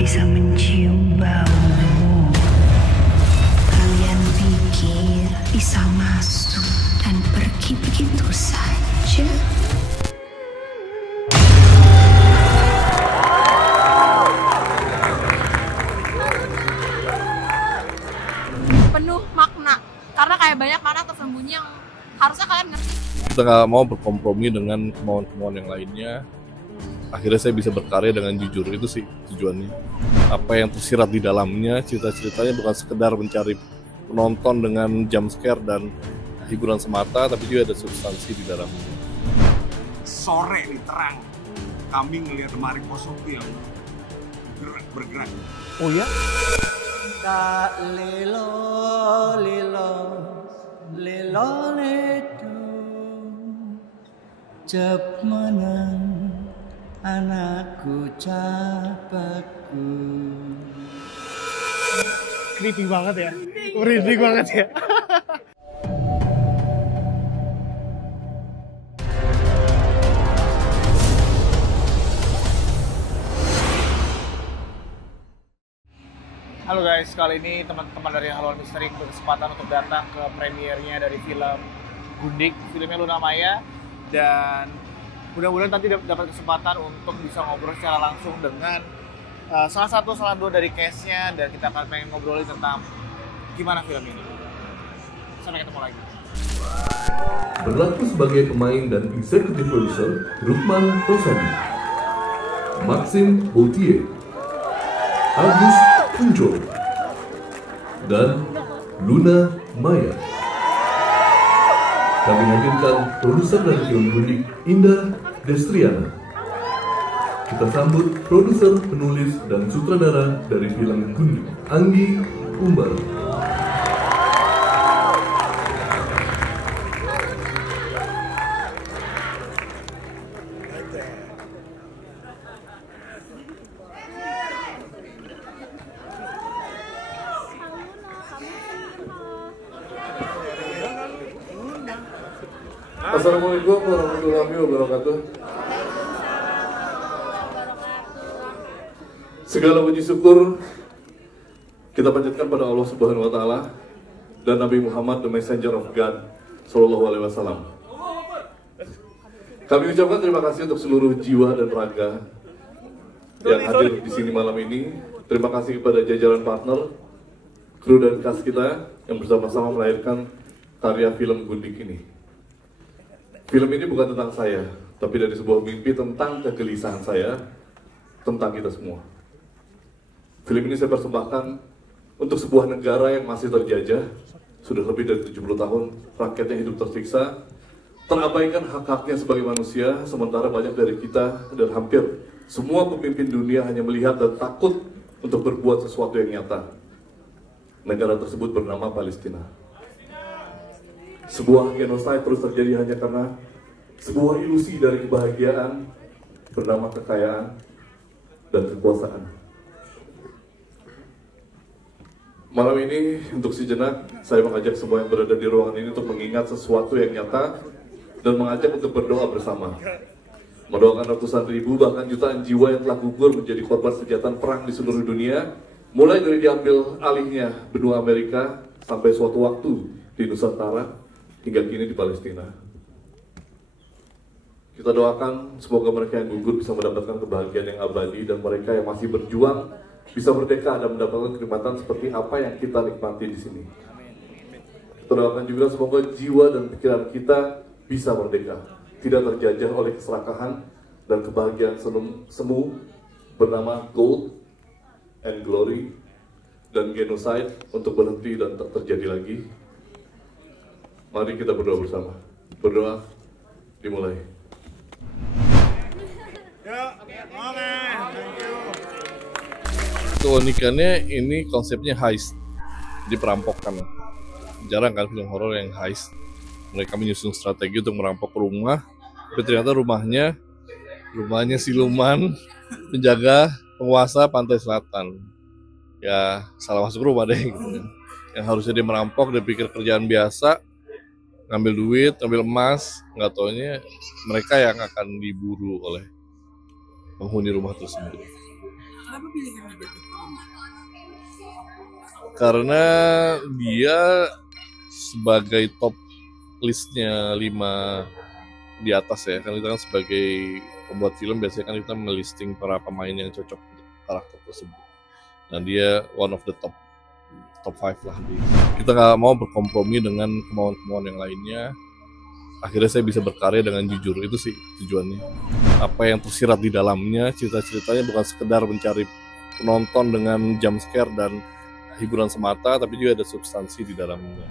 bisa mencium baumu. Kalian pikir bisa masuk dan pergi begitu saja? Penuh makna, karena kayak banyak makna tersembunyi yang harusnya kalian ngerti. Kita nggak mau berkompromi dengan kemauan-kemauan yang lainnya. Akhirnya saya bisa berkarya dengan jujur, itu sih tujuannya. Apa yang tersirat di dalamnya, cerita-ceritanya bukan sekedar mencari penonton dengan jump scare dan hiburan semata, tapi juga ada substansi di dalamnya. Sore nih terang, kami ngelihat lemari kosong yang bergerak. Oh ya? Tak lilo lilo lilo ledo jep menang anakku capekku. Creepy banget ya. Merinding banget ya. Halo guys, kali ini teman-teman dari Halo Misteri berkesempatan untuk datang ke premiernya dari film Gundik, filmnya Luna Maya, dan mudah-mudahan nanti dapat kesempatan untuk bisa ngobrol secara langsung dengan salah dua dari cast-nya, dan kita akan pengen ngobrolin tentang gimana film ini. Sampai ketemu lagi. Berlaku sebagai pemain dan executive producer Rukman Rosadi, Maxim Bautier, Agus Punjo, dan Luna Maya. Kami hadirkan produser dari film Gundik, Indah Destriana. Kita sambut produser, penulis, dan sutradara dari film Gundik, Anggi Umbar. Assalamualaikum warahmatullahi wabarakatuh. Segala puji syukur kita panjatkan pada Allah Subhanahu wa taala dan Nabi Muhammad, the messenger of God sallallahu alaihi wasallam. Kami ucapkan terima kasih untuk seluruh jiwa dan raga yang hadir di sini malam ini. Terima kasih kepada jajaran partner, kru dan cast kita yang bersama-sama melahirkan karya film Gundik ini. Film ini bukan tentang saya, tapi dari sebuah mimpi tentang kegelisahan saya, tentang kita semua. Film ini saya persembahkan untuk sebuah negara yang masih terjajah, sudah lebih dari 70 tahun, rakyatnya hidup tersiksa, terabaikan hak-haknya sebagai manusia, sementara banyak dari kita dan hampir semua pemimpin dunia hanya melihat dan takut untuk berbuat sesuatu yang nyata. Negara tersebut bernama Palestina. Sebuah genosida terus terjadi hanya karena sebuah ilusi dari kebahagiaan bernama kekayaan dan kekuasaan. Malam ini untuk sejenak saya mengajak semua yang berada di ruangan ini untuk mengingat sesuatu yang nyata dan mengajak untuk berdoa bersama. Mendoakan ratusan ribu bahkan jutaan jiwa yang telah gugur menjadi korban kejahatan perang di seluruh dunia, mulai dari diambil alihnya benua Amerika sampai suatu waktu di Nusantara, hingga kini di Palestina. Kita doakan semoga mereka yang gugur bisa mendapatkan kebahagiaan yang abadi dan mereka yang masih berjuang bisa merdeka dan mendapatkan kenikmatan seperti apa yang kita nikmati di sini. Kita doakan juga semoga jiwa dan pikiran kita bisa merdeka, tidak terjajah oleh keserakahan dan kebahagiaan semu bernama gold and glory dan genocide untuk berhenti dan tak terjadi lagi. Mari kita berdoa bersama. Berdoa dimulai. Keunikannya ini konsepnya heist, di perampokan. Jarang kan film horor yang heist. Mereka menyusun strategi untuk merampok rumah, tapi ternyata rumahnya siluman penjaga penguasa pantai selatan. Ya salah masuk rumah deh gitu. Yang harusnya dia merampok, dia pikir kerjaan biasa, ngambil duit, ngambil emas, nggak taunya mereka yang akan diburu oleh penghuni rumah tersebut. Kenapa pilihan negatif Roma? Karena dia sebagai top listnya 5 di atas ya, kan kita kan sebagai pembuat film biasanya kan kita melisting para pemain yang cocok untuk karakter tersebut. Dan dia one of the top 5 lah. Kita nggak mau berkompromi dengan kemauan-kemauan yang lainnya. Akhirnya saya bisa berkarya dengan jujur, itu sih tujuannya. Apa yang tersirat di dalamnya, cerita-ceritanya bukan sekedar mencari penonton dengan jump scare dan hiburan semata, tapi juga ada substansi di dalamnya.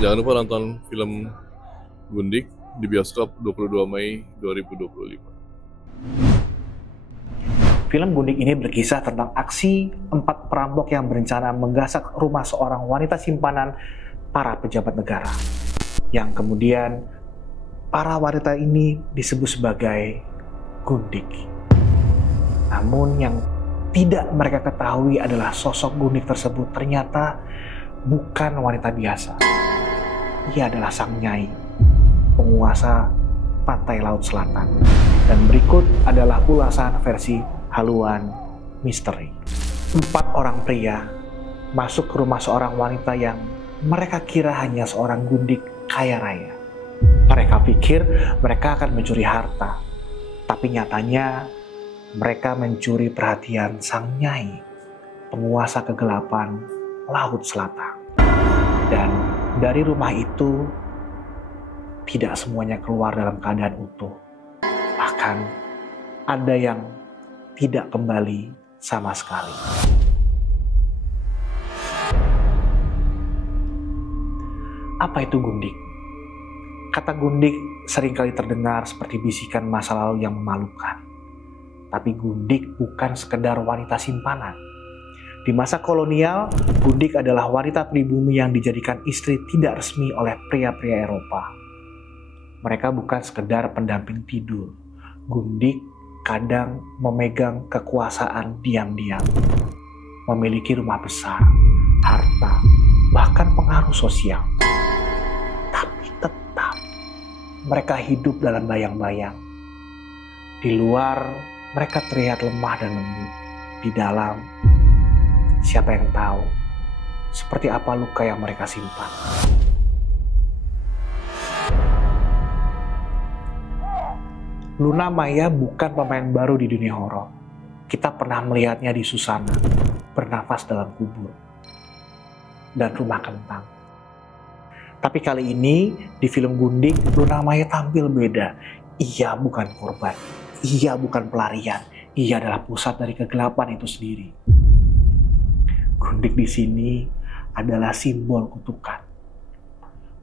Jangan lupa nonton film Gundik di bioskop 22 Mei 2025. Film Gundik ini berkisah tentang aksi 4 perampok yang berencana menggasak rumah seorang wanita simpanan para pejabat negara. Yang kemudian para wanita ini disebut sebagai Gundik. Namun yang tidak mereka ketahui adalah sosok Gundik tersebut ternyata bukan wanita biasa. Ia adalah sang nyai, penguasa pantai laut selatan. Dan berikut adalah ulasan versi haluan misteri. 4 orang pria masuk ke rumah seorang wanita yang mereka kira hanya seorang Gundik kaya raya. Mereka pikir mereka akan mencuri harta, tapi nyatanya mereka mencuri perhatian sang nyai, penguasa kegelapan laut selatan. Dan dari rumah itu tidak semuanya keluar dalam keadaan utuh. Bahkan ada yang tidak kembali sama sekali. Apa itu Gundik? Kata Gundik seringkali terdengar seperti bisikan masa lalu yang memalukan. Tapi Gundik bukan sekedar wanita simpanan. Di masa kolonial, Gundik adalah wanita pribumi yang dijadikan istri tidak resmi oleh pria-pria Eropa. Mereka bukan sekedar pendamping tidur. Gundik kadang memegang kekuasaan diam-diam. Memiliki rumah besar, harta, bahkan pengaruh sosial. Mereka hidup dalam bayang-bayang. Di luar, mereka terlihat lemah dan lembut. Di dalam, siapa yang tahu seperti apa luka yang mereka simpan. Luna Maya bukan pemain baru di dunia horor. Kita pernah melihatnya di Susana, Bernafas dalam Kubur, dan Rumah Kentang. Tapi kali ini, di film Gundik, Luna Maya tampil beda. Ia bukan korban, ia bukan pelarian, ia adalah pusat dari kegelapan itu sendiri. Gundik di sini adalah simbol kutukan.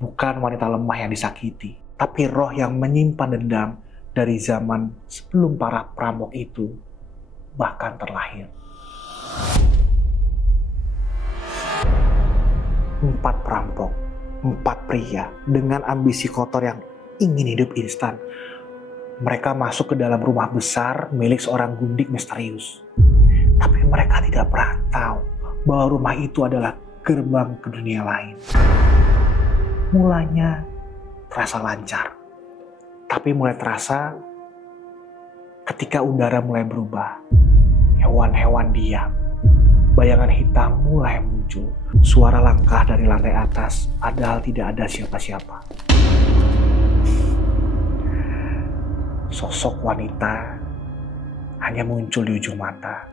Bukan wanita lemah yang disakiti, tapi roh yang menyimpan dendam dari zaman sebelum para perampok itu bahkan terlahir. 4 perampok, 4 pria dengan ambisi kotor yang ingin hidup instan. Mereka masuk ke dalam rumah besar milik seorang Gundik misterius. Tapi mereka tidak pernah tahu bahwa rumah itu adalah gerbang ke dunia lain. Mulanya terasa lancar, tapi mulai terasa ketika udara mulai berubah. Hewan-hewan diam, bayangan hitam mulai muncul. Suara langkah dari lantai atas, padahal tidak ada siapa-siapa. Sosok wanita hanya muncul di ujung mata,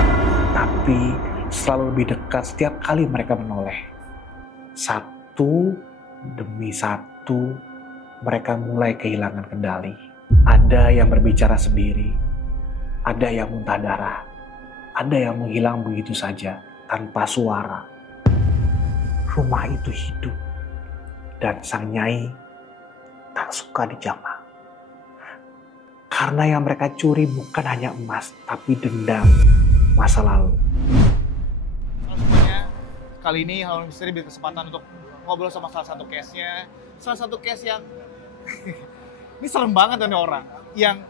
tapi selalu lebih dekat setiap kali mereka menoleh. Satu demi satu, mereka mulai kehilangan kendali. Ada yang berbicara sendiri, ada yang muntah darah, ada yang menghilang begitu saja tanpa suara. Rumah itu hidup, dan sang nyai tak suka dijamah. Karena yang mereka curi bukan hanya emas, tapi dendam masa lalu. Semuanya, kali ini Haluan Misteri berkesempatan untuk ngobrol sama salah satu case-nya. Salah satu case yang ini serem banget nih orang. Yang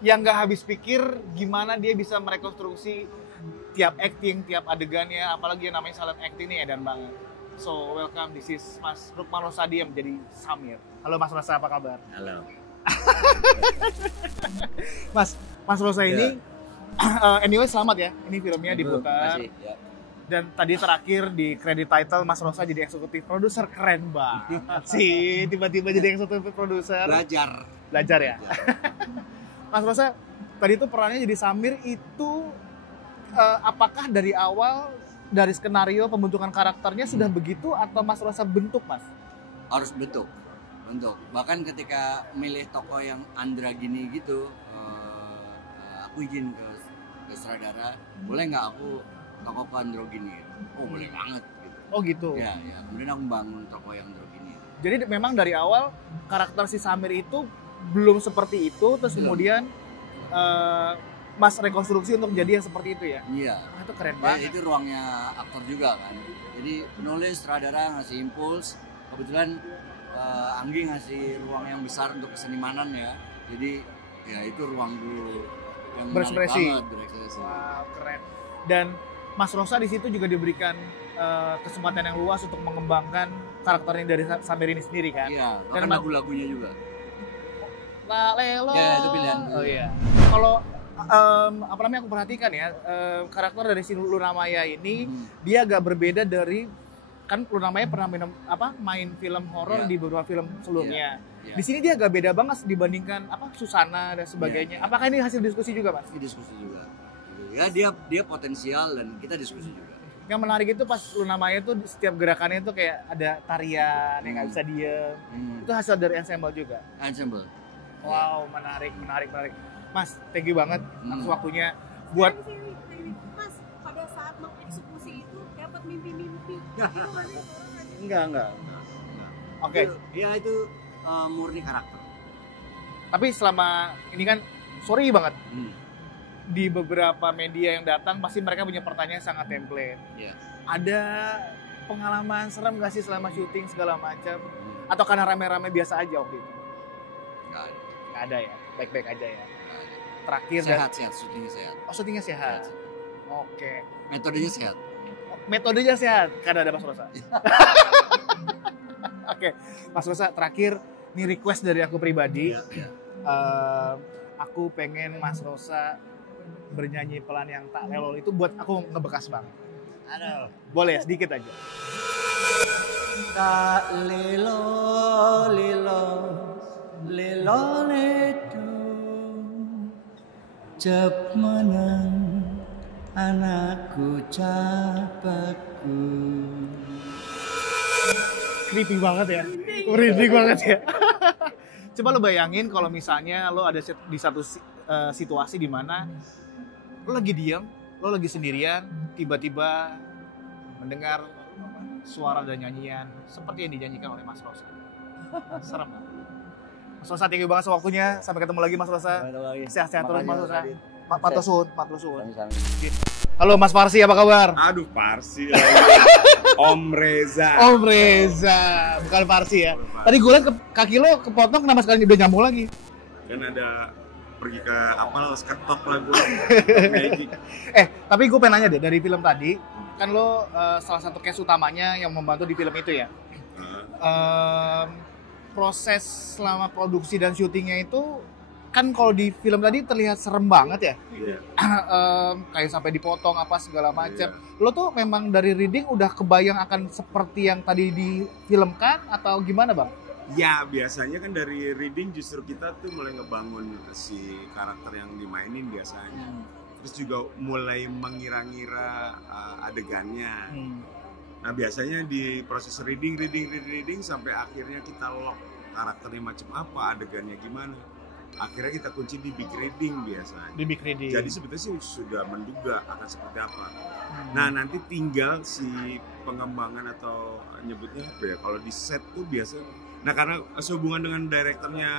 gak habis pikir gimana dia bisa merekonstruksi tiap acting, tiap adegannya, apalagi yang namanya silent acting ini edan banget. So, welcome, this is Mas Rukman Rosadi yang menjadi Samir. Halo Mas Rosa, apa kabar? Halo. Mas Rosa ini Anyway, selamat ya. Ini filmnya diputar. Makasih, ya. Dan tadi terakhir di credit title Mas Rosa jadi eksekutif produser, keren banget sih. Tiba-tiba jadi eksekutif produser. Belajar ya. Mas Rosa, tadi itu perannya jadi Samir itu apakah dari awal dari skenario pembentukan karakternya sudah begitu atau Mas Rosa bentuk, Mas? Harus bentuk. Bahkan ketika milih tokoh yang andragini gitu, aku izin ke sutradara, boleh nggak aku tokoh androgini? Oh boleh banget gitu. Oh gitu. Ya. Kemudian aku bangun tokoh yang androgini. Jadi memang dari awal karakter si Samir itu belum seperti itu, terus kemudian Mas rekonstruksi untuk jadi yang seperti itu ya? Iya. Wah, itu keren Ya, banget. itu ruangnya aktor juga kan. Jadi penulis, sutradara ngasih impuls. Kebetulan Anggi ngasih ruang yang besar untuk kesenimanan ya. Jadi ya itu ruang dulu yang menarik Berekspresi. banget, berekspresi. Wow, keren. Dan Mas Rosa di situ juga diberikan kesempatan yang luas untuk mengembangkan karakternya dari Samir ini sendiri kan? Iya, Dan bahkan lagu-lagunya juga. La Lelo. Ya, itu pilihan. Oh iya. Kalau apa namanya aku perhatikan ya, karakter dari si Luna Maya ini dia agak berbeda dari kan Luna Maya pernah main film horor di beberapa film sebelumnya. Iya. Di sini dia agak beda banget dibandingkan Susana dan sebagainya. Apakah ini hasil diskusi juga, Mas? Ini diskusi juga. Ya dia potensial dan kita diskusi juga. Yang menarik itu pas Luna Maya itu setiap gerakannya itu kayak ada tarian yang nggak bisa diem. Itu hasil dari ensemble juga. Ensemble. Wow, menarik. Mas, thank you banget atas waktunya buat Mas, pada saat mengeksekusi itu dapat mimpi-mimpi. Enggak. Oke. Itu murni karakter. Tapi selama ini kan sorry banget. Di beberapa media yang datang pasti mereka punya pertanyaan sangat template. Iya. Ada pengalaman serem nggak sih selama syuting segala macam? Atau karena rame-rame biasa aja waktu itu? Nggak ada ya, baik-baik aja ya. Terakhir Sehat, syutingnya sehat. Oh, syutingnya sehat. Oke. Metodenya sehat. Metodenya sehat karena ada Mas Rosa. Oke, Mas Rosa, terakhir ini request dari aku pribadi. Aku pengen Mas Rosa bernyanyi pelan yang tak lelol itu buat aku ngebekas banget. Aduh. Boleh ya, sedikit aja. Tak lelo ledo Jep menang anakku capekku. Creepy banget ya. Merinding banget ya. Coba lo bayangin kalau misalnya lo ada di satu situasi di mana lo lagi diam, lo lagi sendirian, tiba-tiba mendengar suara dan nyanyian seperti yang dinyanyikan oleh Mas Rosa. Serem kan? Mas Rosa, thank you banget waktunya. Sampai ketemu lagi Mas Rosa. Sehat-sehat terus Mas Rosa. Matur suwun. Halo Mas Parsi, apa kabar? Aduh, Parsi lagi. Om Reza. Om Reza, bukan Parsi ya. Tadi gue liat kaki lo kepotong, kenapa sekarang udah nyambung lagi? Kan ada pergi ke apa sketok lah gue. Magic. Tapi gue pengen nanya deh, dari film tadi kan lo salah satu cast utamanya yang membantu di film itu ya. Proses selama produksi dan syutingnya itu kan kalau di film tadi terlihat serem banget ya. Iya. Kayak sampai dipotong apa segala macam. Lo tuh memang dari reading udah kebayang akan seperti yang tadi difilmkan atau gimana, Bang? Ya, biasanya kan dari reading justru kita tuh mulai ngebangun si karakter yang dimainin biasanya. Terus juga mulai mengira-ngira adegannya. Nah, biasanya di proses reading sampai akhirnya kita lock karakternya macam apa, adegannya gimana. Akhirnya kita kunci di big reading biasanya. Di big reading. Jadi sebetulnya sih sudah menduga akan seperti apa. Nah, nanti tinggal si pengembangan atau nyebutnya apa ya, kalau di set tuh biasa. Nah, karena sehubungan dengan direkturnya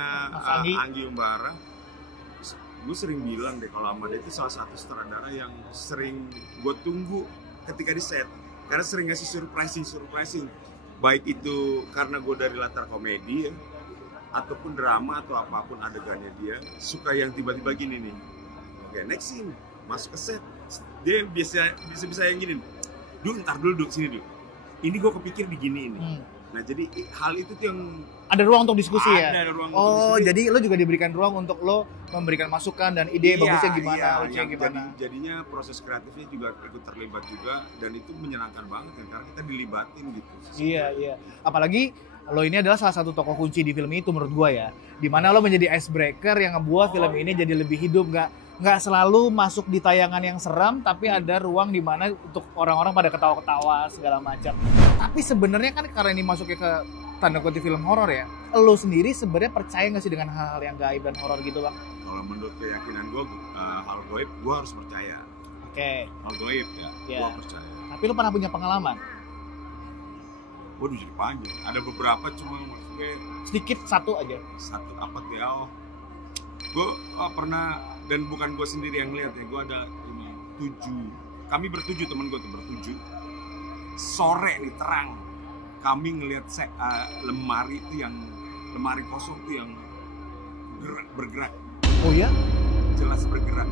Anggi Umbara, gue sering bilang deh kalau Amanda itu salah satu sutradara yang sering gue tunggu ketika di set. Karena sering ngasih surprising. Baik itu karena gue dari latar komedi ya, ataupun drama atau apapun adegannya dia suka yang tiba-tiba gini nih. Oke, next scene, masuk ke set. Dia bisa yang gini. Ntar dulu sini dulu. Ini gue kepikir di gini ini. Nah, jadi hal itu tuh yang Ada ruang untuk diskusi ya? Ada ruang Oh, untuk diskusi. jadi lo juga diberikan ruang untuk lo memberikan masukan dan ide bagusnya gimana, lucunya gimana. Jadinya proses kreatifnya juga ikut terlibat juga, dan itu menyenangkan banget ya, karena kita dilibatin gitu. Iya. Apalagi lo ini adalah salah satu tokoh kunci di film itu menurut gua ya. Dimana lo menjadi icebreaker yang ngebuat film ini jadi lebih hidup, nggak selalu masuk di tayangan yang seram, tapi ada ruang di mana untuk orang-orang pada ketawa-ketawa segala macam. Tapi sebenarnya kan karena ini masuknya ke tanda kutip film horor ya, lo sendiri sebenarnya percaya nggak sih dengan hal-hal yang gaib dan horor gitu bang? Kalau menurut keyakinan gue, hal goib gue harus percaya. Oke. Hal goib ya, Iya. gue percaya. Tapi lo pernah punya pengalaman? Waduh, jadi panjang. Ada beberapa, cuma maksudnya Sedikit, satu aja. satu apa ya? Gue pernah, dan bukan gue sendiri yang lihat ya, gue ada ini 7. Kami bertujuh, teman gue tuh bertujuh. Sore nih terang, kami ngelihat lemari kosong tuh yang bergerak, Oh ya? jelas bergerak.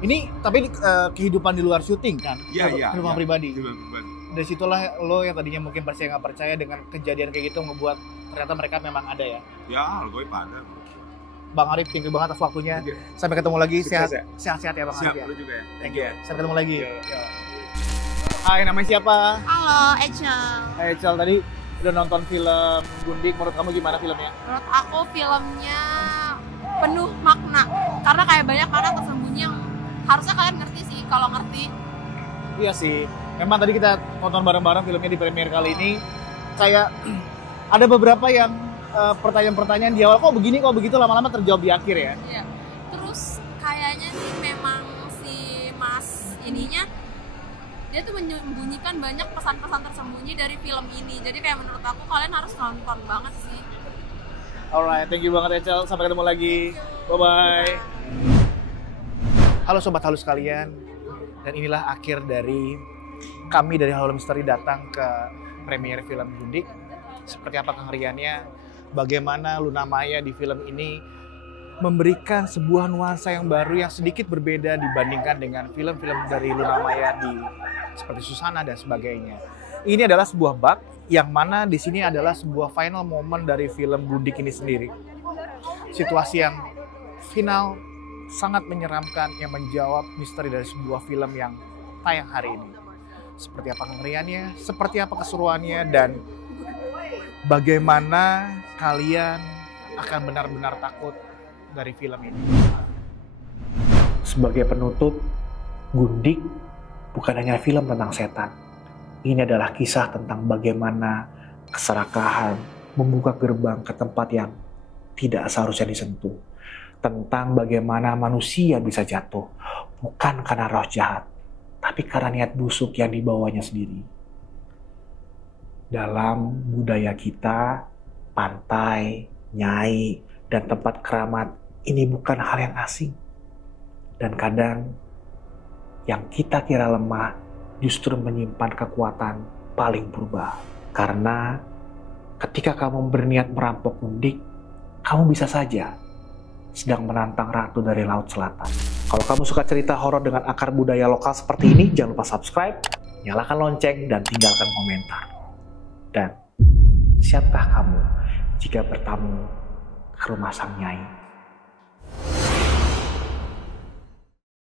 Ini tapi kehidupan di luar syuting kan? Iya. Kehidupan pribadi. Kehidupan pribadi. Dari situlah lo yang tadinya mungkin percaya nggak percaya dengan kejadian kayak gitu ngebuat ternyata mereka memang ada ya. Ya, hal goib ada. Bang Arif, thank you banget atas waktunya. Oke. Sampai ketemu lagi. Sukses ya. Sehat-sehat ya Bang Siap, Arif ya. lu juga ya. Thank you. Sampai ketemu lagi. Ya. Hai, namanya siapa? Halo, Echel. Echel, tadi udah nonton film Gundik. Menurut kamu gimana filmnya? Menurut aku filmnya penuh makna. Karena kayak banyak makna tersembunyi yang harusnya kalian ngerti sih. Kalau ngerti, Iya sih. Memang tadi kita nonton bareng-bareng filmnya di premiere kali ini. Kayak ada beberapa yang pertanyaan-pertanyaan di awal kok begini kok begitu, lama-lama terjawab di akhir ya. iya. Terus kayaknya sih memang si Mas ininya dia tuh menyembunyikan banyak pesan-pesan tersembunyi dari film ini. Jadi kayak menurut aku kalian harus nonton banget sih. Alright, thank you banget Echel. Sampai ketemu lagi. Bye-bye. Halo Sobat Halus sekalian. Dan inilah akhir dari kami dari Halo Misteri datang ke premiere film Gundik. Seperti apa kengeriannya, bagaimana Luna Maya di film ini memberikan sebuah nuansa yang baru yang sedikit berbeda dibandingkan dengan film-film dari Luna Maya seperti Susana dan sebagainya. Ini adalah sebuah bug yang mana di sini adalah sebuah final moment dari film Gundik ini sendiri. Situasi yang final sangat menyeramkan yang menjawab misteri dari sebuah film yang tayang hari ini. Seperti apa kengeriannya, seperti apa keseruannya, dan bagaimana kalian akan benar-benar takut dari film ini. Sebagai penutup, Gundik bukan hanya film tentang setan. Ini adalah kisah tentang bagaimana keserakahan membuka gerbang ke tempat yang tidak seharusnya disentuh. Tentang bagaimana manusia bisa jatuh, bukan karena roh jahat, tapi karena niat busuk yang dibawanya sendiri. Dalam budaya kita, pantai, nyai, dan tempat keramat ini bukan hal yang asing. Dan kadang yang kita kira lemah justru menyimpan kekuatan paling purba. Karena ketika kamu berniat merampok Gundik, kamu bisa saja sedang menantang ratu dari Laut Selatan. Kalau kamu suka cerita horor dengan akar budaya lokal seperti ini, jangan lupa subscribe, nyalakan lonceng, dan tinggalkan komentar. Dan siapkah kamu jika bertamu ke rumah sang nyai?